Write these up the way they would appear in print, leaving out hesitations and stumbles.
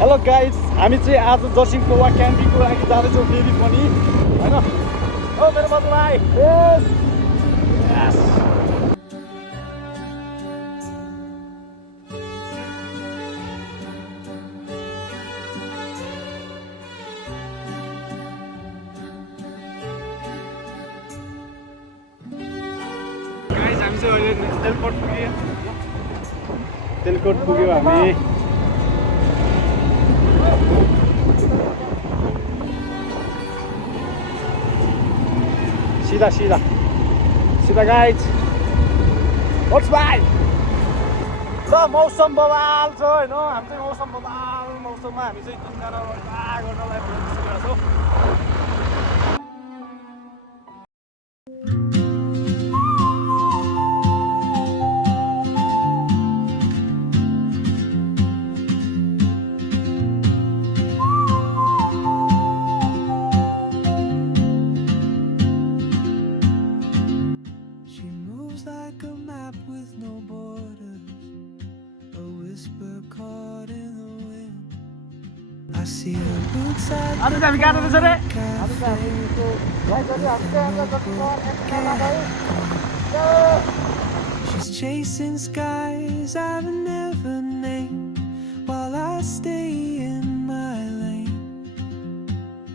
Hello guys, हामी चाहिँ आज जसिङ पोवा क्याम्पिङको लागि जाँदैछौँ फेरि पनि होइन। ओ मेरो बदलाई यस यस गाइज, हामी चाहिँ अहिले तेलकोट पुग्यो हामी। सीधा सीधा सीधा गाइज, व्हाट्स बाय। ल मौसम बवाल छ होइन, हामी चाहिँ मौसम बवाल मौसममा हामी चाहिँ ढुङ्गामा गर्नलाई प्रयास छौँ। आज चाहिँ हामी कहाँ जाँदैछ रे? आज चाहिँ She's chasing skies I've never named while I stay in my lane.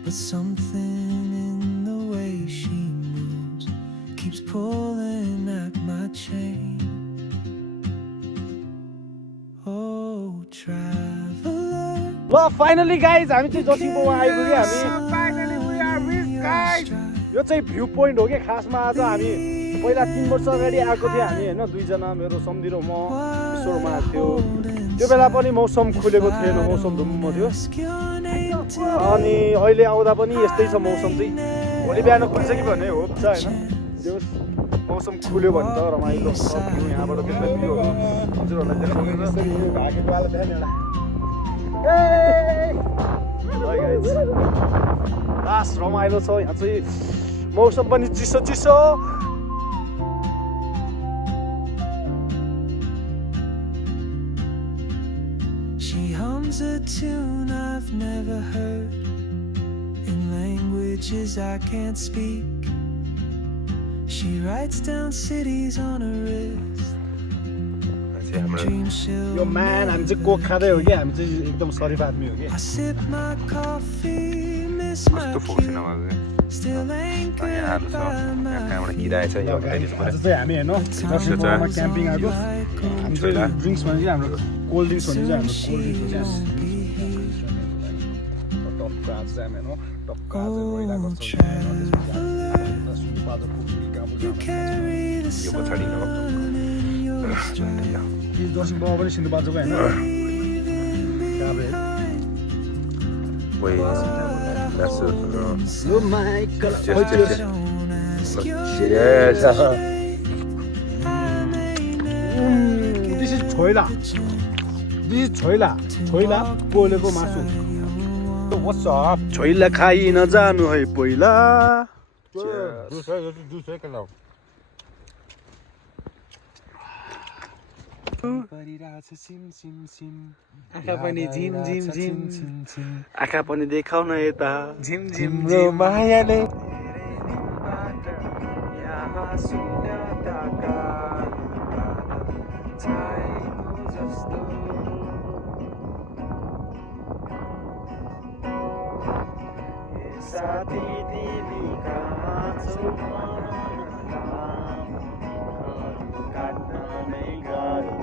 But something in the way she moves keeps pulling at my chain. Oh, traveler. ल फाइनली गाइज, हामी चाहिँ जसिङ पोवा आइपुग्यो हामी। यो चाहिँ भ्यू पोइन्ट हो कि खासमा। आज हामी पहिला 3 वर्ष अगाडि आएको थियो हामी होइन, दुईजना, मेरो सम्धिरो म ईश्वरमा आएको थियो। त्यो बेला पनि मौसम खुलेको थिएन, मौसम धुम्म थियो। अनि अहिले आउँदा पनि यस्तै छ मौसम चाहिँ। भोलि बिहान खुल्छ कि भन्ने होप छ होइन। त्यो मौसम खुल्यो भने त रमाइलो हुन्छ। यहाँबाट त्यसलाई भ्यू हजुरहरूलाई देखाउने भागेकोवाला देखाउने एउटा लास रमाइलो छ। यहाँ चाहिँ मौसम पनि चिसो चिसो। She hums a tune I've never heard in languages I can't speak. She writes down cities on her wrist. यो म्यान, हामी चाहिँ कोक खाँदै हो कि, हामी चाहिँ एकदम सरिफ आदमी हो कि। I sip my coffee, miss my cue. Still ain't good by my आज चाहिँ हामी हेर्नु जसिङ पोवामा क्याम्पिङ आएको। हामी चाहिँ ड्रिङ्क्स भने चाहिँ हाम्रो कोल्ड ड्रिङ्क्स भने चाहिँ हाम्रो कोल्ड ड्रिङ्क्स हो टक्क। आज चाहिँ हामी हेर्नु टक्क आज रोइरहेको छौँ। जसिङ पोवा पनि सिन्धुपाल्चोको होइन। This is choila. This is choila पोलेको मासु। What's up? छोइला खाइ नजानु है पहिला। आँखा पनि झिम झिम झिम, आँखा पनि देखाउन यता झिम झिम मायाले। साथी तिमी कहाँ छौ काट्न नै गाह्रो।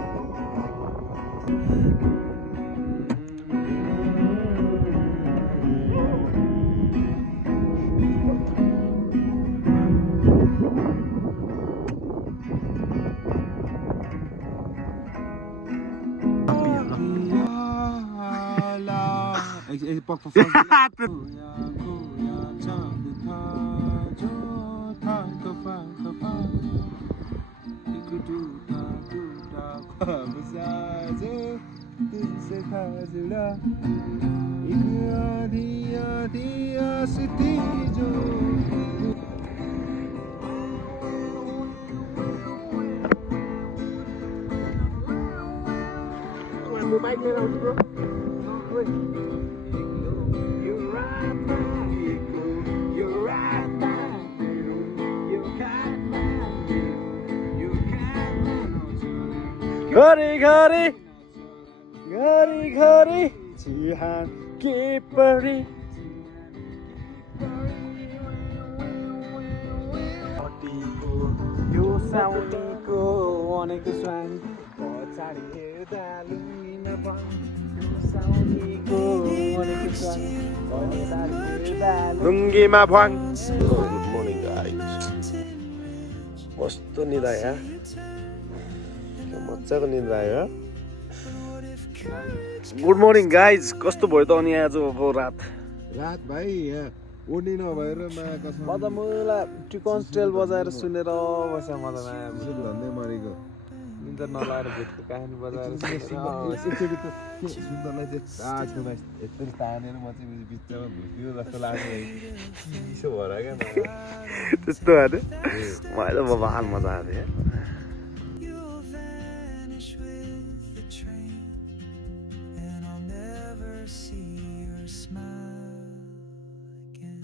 Baik nih, bro. Woi. घरी घरी घरी घरी चिहान के परी यो साउनीको भनेको स्वाङ पछाडि हेर्दा लुइना भङ यो साउनीको भनेको स्वाङ पछाडि हेर्दा लुङ्गीमा भङ गुड मर्निङ गाइस कस्तो निद्रा यार मजाको निद्रा आयो गुड मर्निङ गाइज कस्तो भयो त अनि आजको रात भाइ यहाँ ओर्नी नभएर म त मलाई टिकन स्टेल बजाएर सुनेर बस्या म त धन्दै मरेको निन्द्रा नलाएर भेटको कहानी बजाएर सुन्दरलाई चाहिँ यत्रो तानेर म चाहिँ बिचमा भुट्यो जस्तो लाग्यो चिसो भएर क्या त्यस्तो भयो मैले त महान मजा आएको थियो You'll vanish with the train, and I'll never see your smile again.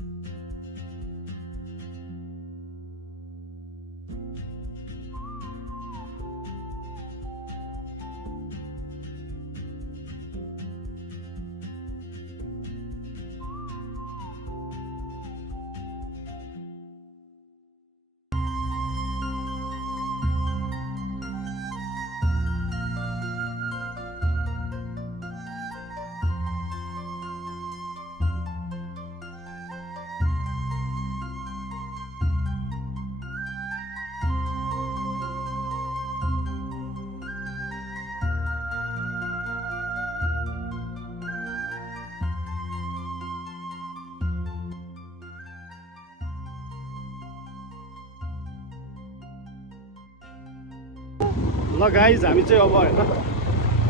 ल गाइज हामी चाहिँ अब होइन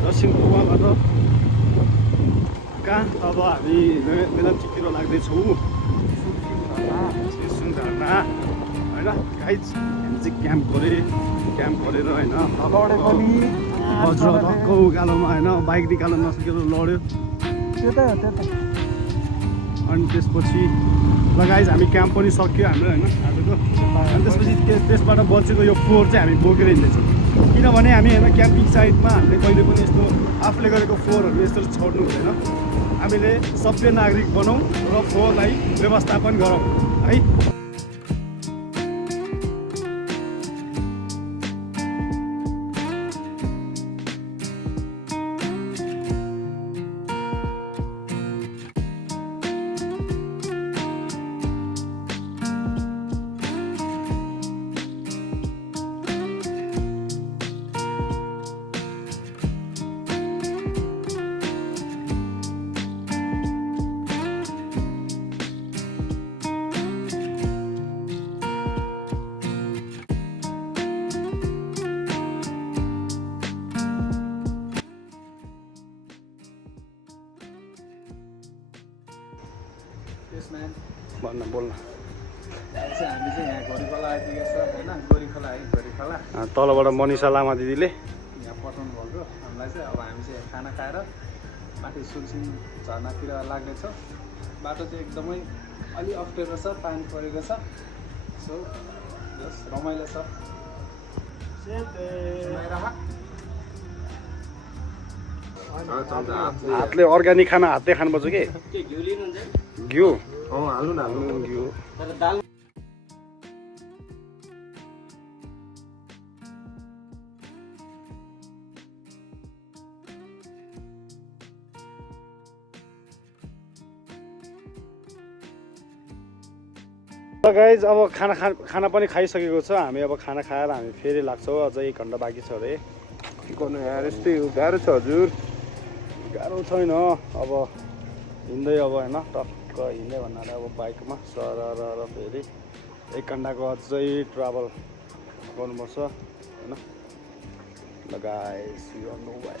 दक्षिणपूर्वबाट कहाँ अब हामी मेलाचितिर लाग्दैछौँ सुनझरना होइन गाइज हामी चाहिँ क्याम्प गरेर होइन वज्र धक्क उकालोमा होइन बाइक निकाल्न नसकेर लड्यो अनि त्यसपछि ल गाइज हामी क्याम्प पनि सक्यो हाम्रो होइन आजको अनि त्यसपछि त्यसबाट बचेको यो फोहोर चाहिँ हामी बोकेर हिँड्दैछौँ किनभने हामी होइन क्याम्पिङ साइटमा हामीले कहिले पनि यस्तो आफूले गरेको फोहोरहरू यस्तो छोड्नु हुँदैन हामीले सभ्य नागरिक बनाऊँ र फोहोरलाई व्यवस्थापन गरौँ है भन्न बोल्न हामी चाहिँ यहाँ घोरीखोला आइपुगेको छ होइन घोरीखोला है घोरीखोला तलबाट मनिषा लामा दिदीले यहाँ पठाउनु भएको हामीलाई चाहिँ अब हामी चाहिँ खाना खाएर माथि सुलसिङ झर्नातिर लाग्नेछौँ बाटो चाहिँ एकदमै अलि अप्ठ्यारो छ पानी परेको छ सो जस रमाइलो छ हातले अर्ग्यानिक खाना हातले खानुपर्छ कि घिउ हाल्नु न हाल्नु घिउ गाइज अब खाना पनि खाइसकेको छ हामी अब खाना खाएर हामी फेरि लाग्छौँ अझ 1 घन्टा बाँकी छ अरे के गर्नु यार यस्तै हो गाह्रो छ हजुर गाह्रो छैन अब हिँड्दै अब होइन टक्क हिँड्दै भन्नाले अब बाइकमा सर र फेरि 1 घन्टाको अझै ट्राभल गर्नुपर्छ होइन ल guys you are know why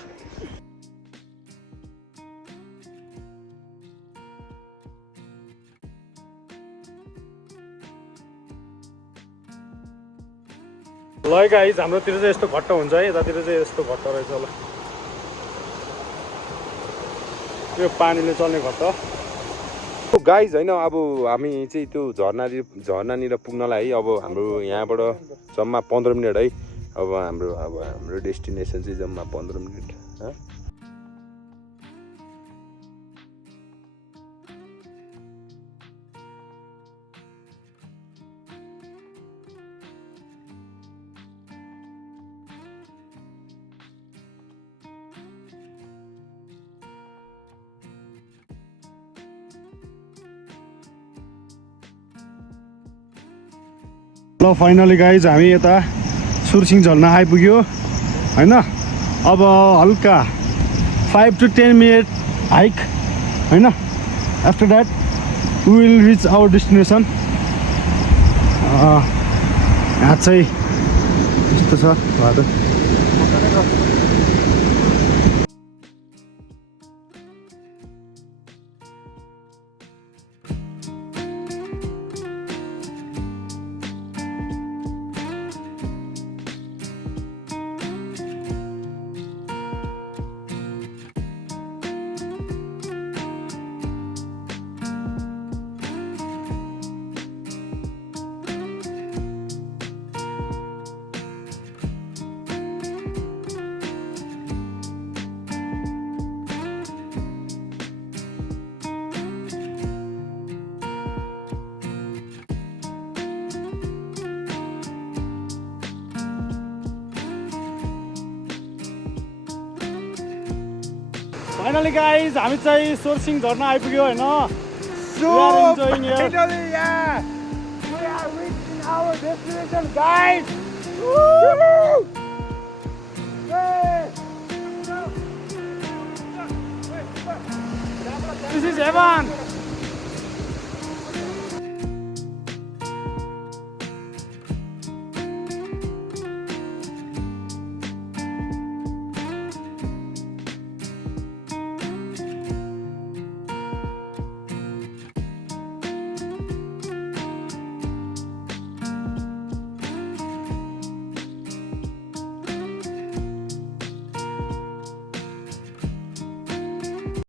ल गाइस हाम्रोतिर चाहिँ यस्तो घट्ट हुन्छ है यतातिर चाहिँ यस्तो घट्ट रहेछ ल यो पानीले चल्ने घर त गाइज होइन अब हामी चाहिँ त्यो झर्नानिर पुग्नलाई है अब हाम्रो यहाँबाट जम्मा 15 मिनट है अब हाम्रो डेस्टिनेसन चाहिँ जम्मा 15 मिनट ल फाइनली गाइज हामी यता सुरसिङ झर्ना आइपुग्यो होइन अब हल्का 5 to 10 मिनट हाइक होइन after that we will reach our destination यहाँ चाहिँ यस्तो छ बाटो फाइनली गाइज हामी चाहिँ सोरसिङ झर्ना आइपुग्यो होइन This is Evan.